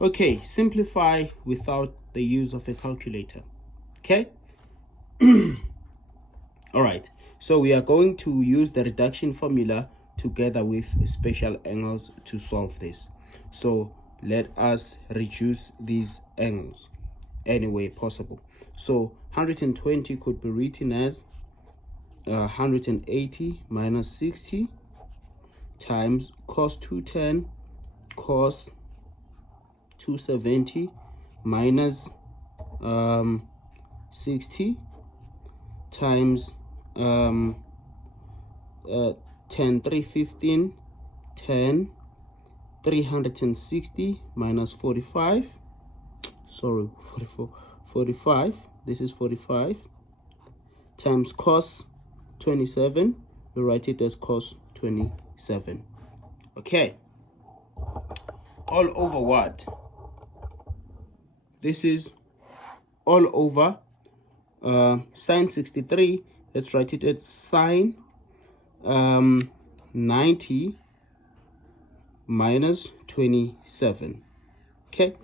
Okay, simplify without the use of a calculator. Okay. All right, so we are going to use the reduction formula together with special angles to solve this. So let us reduce these angles any way possible. So 120 could be written as 180 minus 60 times cos 210 cos 270 minus 60 times 10 315 10 360 minus 45, sorry, 44 45, this is 45, times cos 27, we write it as cos 27. Okay, all over what? This is all over sine 63. Let's write it as sine 90 minus 27. Okay,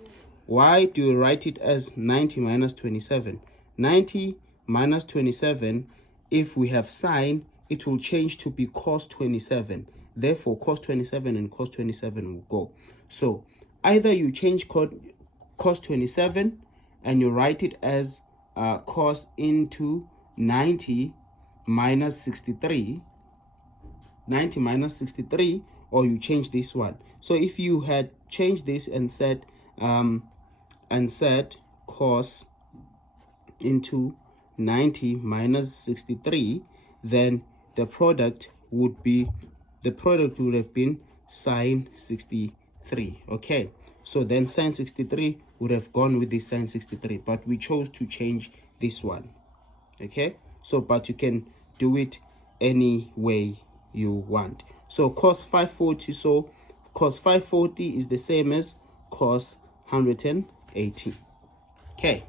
why do we write it as 90 minus 27? 90 minus 27, if we have sine, it will change to be cos 27. Therefore, cos 27 and cos 27 will go. So either you change cos 27 and you write it as cos into 90 minus 63, 90 minus 63, or you change this one. So if you had changed this and said cos into 90 minus 63, then the product would have been sine 63. Okay, so then sine 63 would have gone with this sine 63, but we chose to change this one. Okay, so but you can do it any way you want. So cos 540, so cos 540 is the same as cos 180. Okay,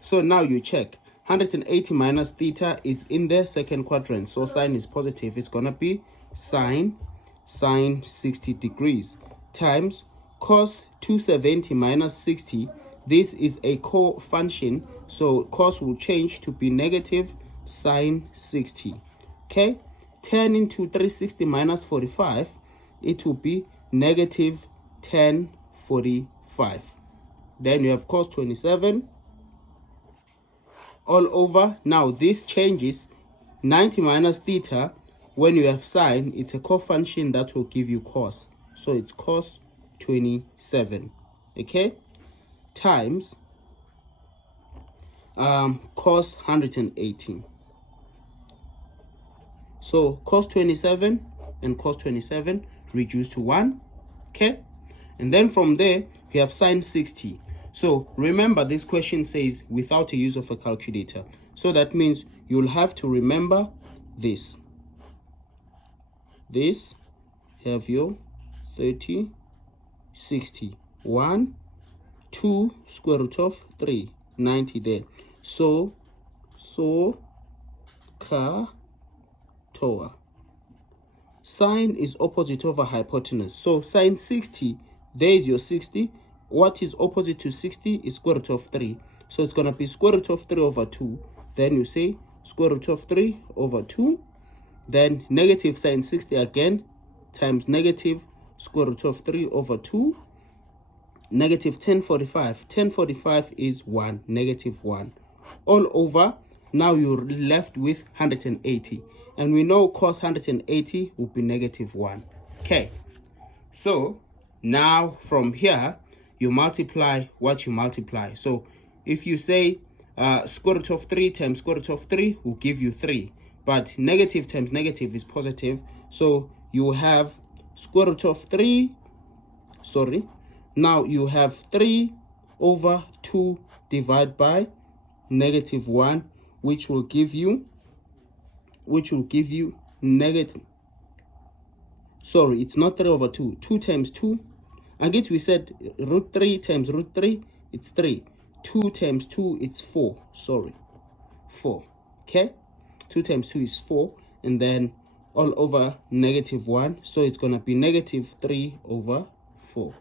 so now you check 180 minus theta is in the second quadrant, so sine is positive. It's gonna be sine 60 degrees times cos 270 minus 60. This is a co-function, so cos will change to be negative sine 60. Okay, 10 into 360 minus 45, it will be negative 1045. Then you have cos 27 all over. Now this changes 90 minus theta. When you have sine, it's a co-function that will give you cos, so it's cos 27. Okay, times cos 180. So cos 27 and cos 27 reduce to 1. Okay, and then from there we have sine 60. So remember, this question says without a use of a calculator, so that means you'll have to remember this have your 30 60 1 2 square root of 3 90 there. So ka toa. Sine is opposite over hypotenuse, so sine 60, there is your 60. What is opposite to 60 is square root of 3, so it's going to be square root of 3 over 2. Then you say square root of 3 over 2, then negative sine 60 again times negative square root of 3 over 2, negative 1045. 1045 is 1, negative 1, all over. Now you're left with 180, and we know cos 180 will be negative 1. Okay, so now from here you multiply what you multiply. So if you say square root of 3 times square root of 3 will give you 3, but negative times negative is positive, so you have square root of 3, sorry, now you have 3 over 2 divided by negative 1, which will give you negative, sorry, it's not 3 over 2, 2 times 2, and we said root 3 times root 3, it's 3, 2 times 2, it's 4, sorry, 4. Okay, 2 times 2 is 4, and then all over negative 1, so it's going to be negative 3 over 4.